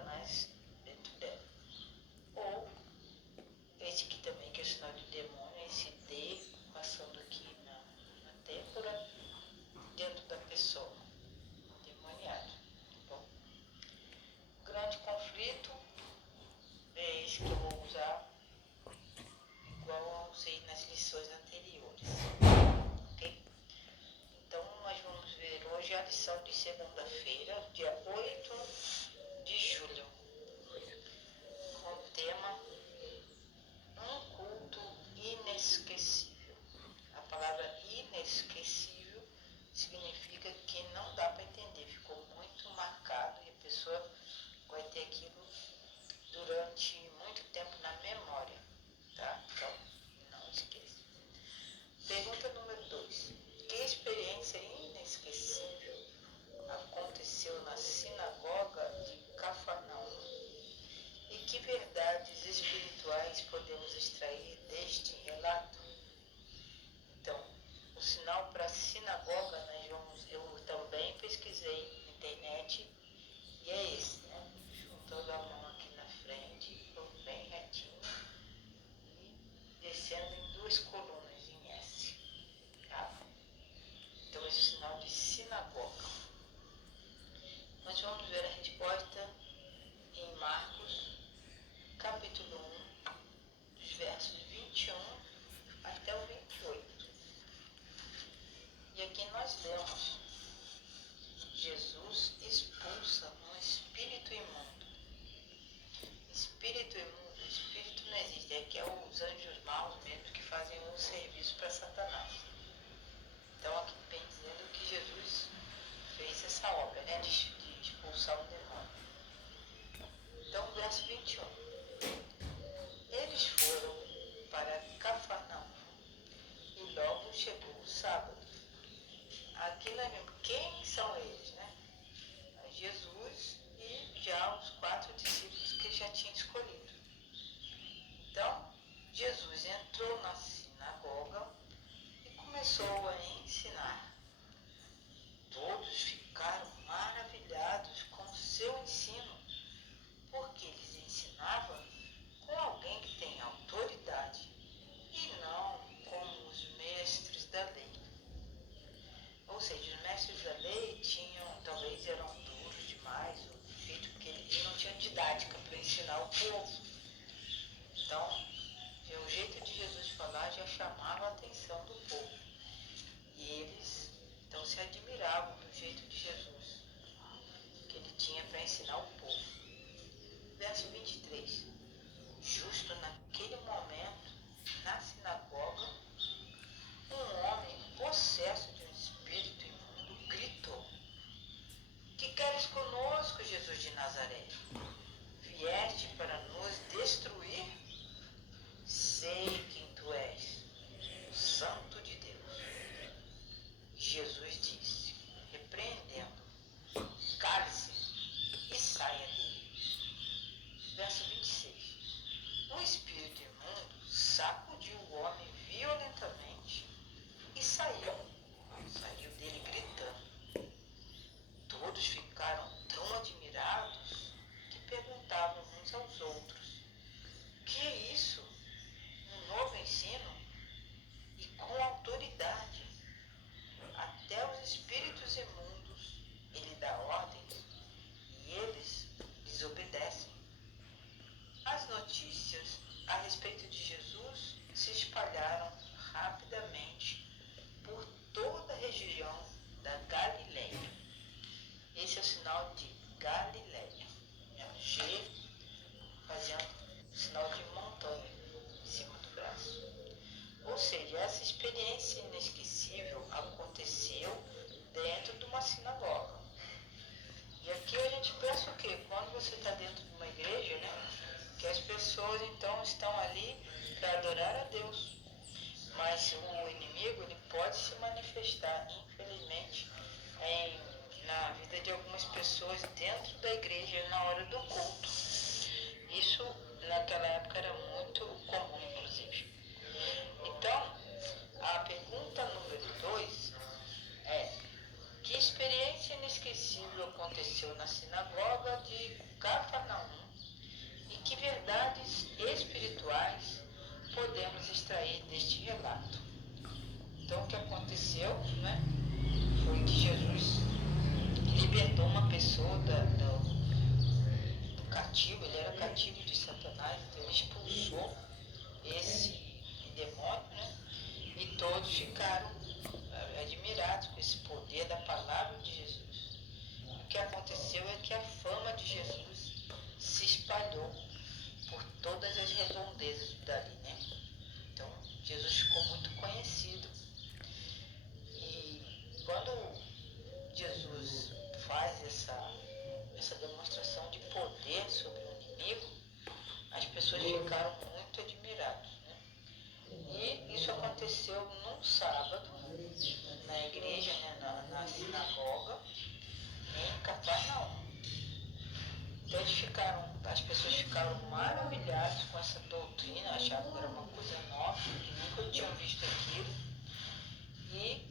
Satanás dentro dela. Ou esse aqui também, que é o sinal de demônio, esse D passando aqui na têmpora, dentro da pessoa, demoniado. Tá bom? O grande conflito é esse que eu vou usar, igual eu usei nas lições anteriores. Ok? Então, nós vamos ver hoje a lição de segunda-feira, dia 8 de julho, com o tema Um culto inesquecível. A palavra inesquecível significa que não dá para entender, ficou muito marcado e a pessoa vai ter aquilo durante muito tempo na memória, tá? Então, não esqueça. Pergunta número 2. Que experiência inesquecível aconteceu na sinagoga de Cafarnaum? E que verdades espirituais podemos extrair deste relato? Então, o sinal para sinagoga, eu também pesquisei na internet e é esse, né? Juntando a mão aqui na frente, bem retinho e descendo em duas colunas em S, tá? Então, esse sinal de sinagoga. Nós vamos ver a resposta em Marcos, capítulo 1, dos versos 21 até o 28. E aqui nós lemos: Jesus expulsa um espírito imundo. Espírito imundo, espírito não existe, aqui é os anjos maus mesmo que fazem um serviço para Satanás. Então aqui vem dizendo que Jesus fez essa obra, né, de expulsar um demônio. Então, verso 21. Eles foram para Cafarnaum e logo chegou o sábado. Aqui nós vemos quem são eles, né? Jesus e já os 4 discípulos que ele já tinha escolhido. Então, Jesus entrou na sinagoga e começou a ensinar. Todos ficaram maravilhados com o seu ensino, porque eles ensinavam com alguém que tem autoridade e não como os mestres da lei. Ou seja, os mestres da lei talvez eram duros demais, o jeito porque eles não tinham didática para ensinar o povo. Então, o jeito de Jesus falar já chamava a atenção do povo. E eles então se admiravam do jeito de Jesus, que ele tinha para ensinar o povo. Verso 23. Justo naquele momento, na sinagoga, um homem possesso de um espírito imundo gritou: Que queres conosco, Jesus de Nazaré? Vieste para nos destruir? Sei quem tu és, o Santo de Deus. Jesus disse, repreendendo: Cale-se e saia dele. Verso 26. O espírito imundo sacudiu o homem violentamente e saiu dele gritando. Todos ficaram tão admirados que perguntavam uns aos outros: Que é isso? Um novo ensino? E com autoridade. Até os espíritos imundos ele dá ordens e eles desobedecem. As notícias a respeito de Jesus se espalharam rapidamente por toda a região da Galileia. Esse é o sinal de Galileia. G fazendo o sinal de montanha em cima do braço. Ou seja, essa experiência inesquecível aconteceu dentro de uma sinagoga. E aqui a gente pensa o quê? Quando você está dentro de uma igreja, né? Que as pessoas então estão ali para adorar a Deus. Mas o inimigo ele pode se manifestar, infelizmente, na vida de algumas pessoas dentro da igreja na hora do culto. Isso naquela época era muito comum, inclusive. Então, a pergunta número 2 é: que experiência inesquecível aconteceu na sinagoga de Cafarnaum? cativo, ele era cativo de Satanás, então ele expulsou esse demônio, né? E todos ficaram admirados com esse poder da palavra de Jesus. O que aconteceu é que a fama de Jesus se espalhou por todas as redondezas dali, né? Então, Jesus ficou muito conhecido. E quando Jesus faz essa demonstração de poder sobre o inimigo, as pessoas ficaram muito admiradas, né? E isso aconteceu num sábado, na igreja, né, na sinagoga, em Cafarnaum. Então as pessoas ficaram maravilhadas com essa doutrina, achavam que era uma coisa nova, que nunca tinham visto aquilo. E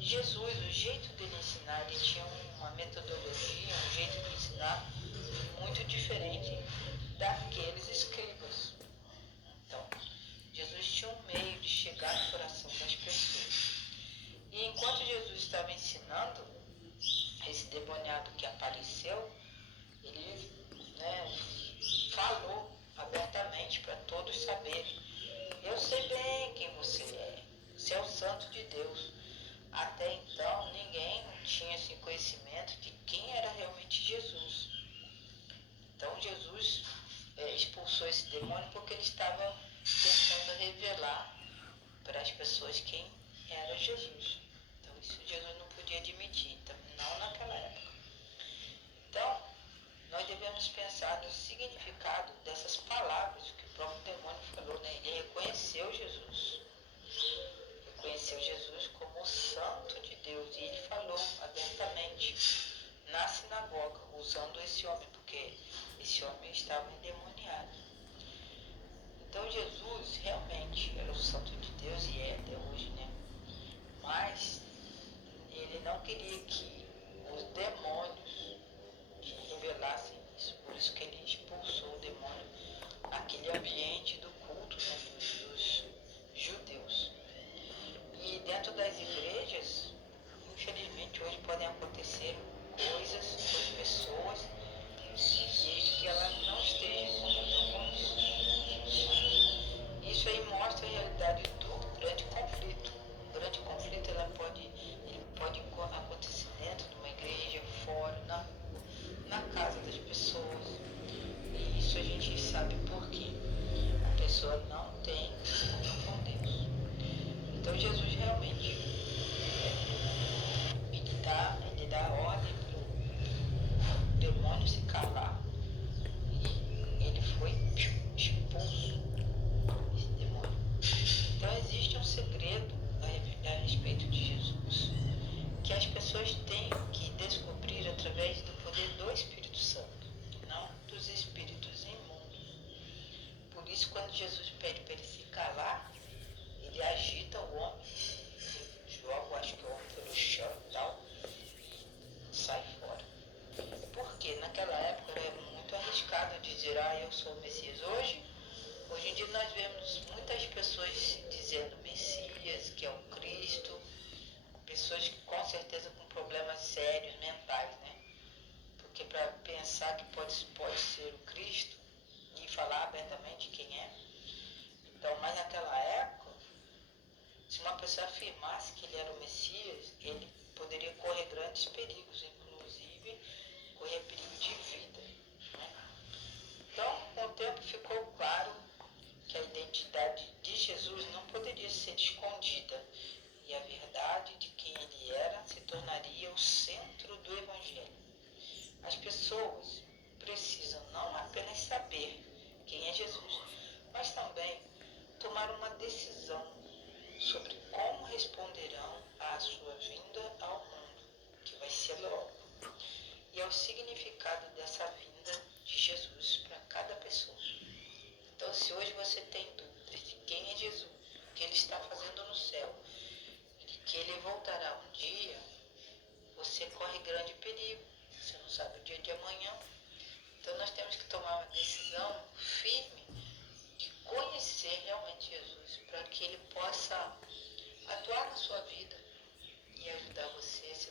Jesus, o jeito dele ensinar, ele tinha uma metodologia, um jeito de ensinar muito diferente daqueles escribas. Então, Jesus tinha um meio de chegar no coração das pessoas. E enquanto Jesus estava ensinando, esse demoniado que apareceu, ele, né, falou abertamente para todos saberem: eu sei bem quem você é o Santo de Deus. Até então ninguém tinha esse conhecimento de quem era realmente Jesus. Então Jesus expulsou esse demônio porque ele estava tentando revelar para as pessoas quem era Jesus. Então isso Jesus não podia admitir, então, não naquela época. Então, nós devemos pensar no significado dessas palavras que o próprio demônio falou, né? Ele reconheceu Jesus. Reconheceu Jesus como o Santo de Deus. E ele falou abertamente na sinagoga, usando esse homem, porque esse homem estava endemoniado. Então Jesus realmente era o Santo de Deus e é até hoje, né? Mas ele não queria que os demônios revelassem isso. Por isso que ele expulsou o demônio naquele ambiente do culto, né, dos judeus. E dentro das igrejas, infelizmente, hoje podem acontecer coisas com as pessoas desde que elas não estejam em comunhão com Deus. Isso aí mostra a realidade do grande conflito. O grande conflito ele pode acontecer dentro de uma igreja, fora, na rua, na casa das pessoas. E isso a gente sabe por quê. A pessoa não tem comunhão com Deus. Então Jesus realmente ele dá ordem para o demônio se calar e ele foi expulso, esse demônio. Então existe um segredo a respeito de Jesus que as pessoas têm que descobrir através do poder do Espírito Santo, não dos espíritos imundos. Por isso, quando Jesus pede para ele se calar, ele agita o homem, joga, acho que o homem pelo chão e tal, e sai fora. Porque naquela época era muito arriscado dizer: eu sou o Messias. Hoje em dia nós vemos muitas pessoas dizendo Messias, que é o Cristo, pessoas que com certeza com problemas sérios mentais, né? Porque para pensar que pode ser o Cristo e falar abertamente quem é. Então, mas naquela época, se uma pessoa afirmasse que ele era o Messias, ele poderia correr grandes perigos, inclusive correr perigo de vida, né? Então, com o tempo ficou claro que a identidade de Jesus não poderia ser escondida e a verdade de quem ele era se tornaria o centro do Evangelho. As pessoas precisam não apenas saber quem é Jesus, mas também tomar uma decisão sobre como responderão à sua vinda ao mundo, que vai ser logo, e ao significado dessa vinda de Jesus para cada pessoa. Então, se hoje você tem dúvidas de quem é Jesus, o que ele está fazendo no céu, de que ele voltará um dia, você corre grande perigo. Você não sabe o dia de amanhã. Então, nós temos que tomar uma decisão firme de conhecer realmente Jesus, para que ele possa atuar na sua vida e ajudar você a se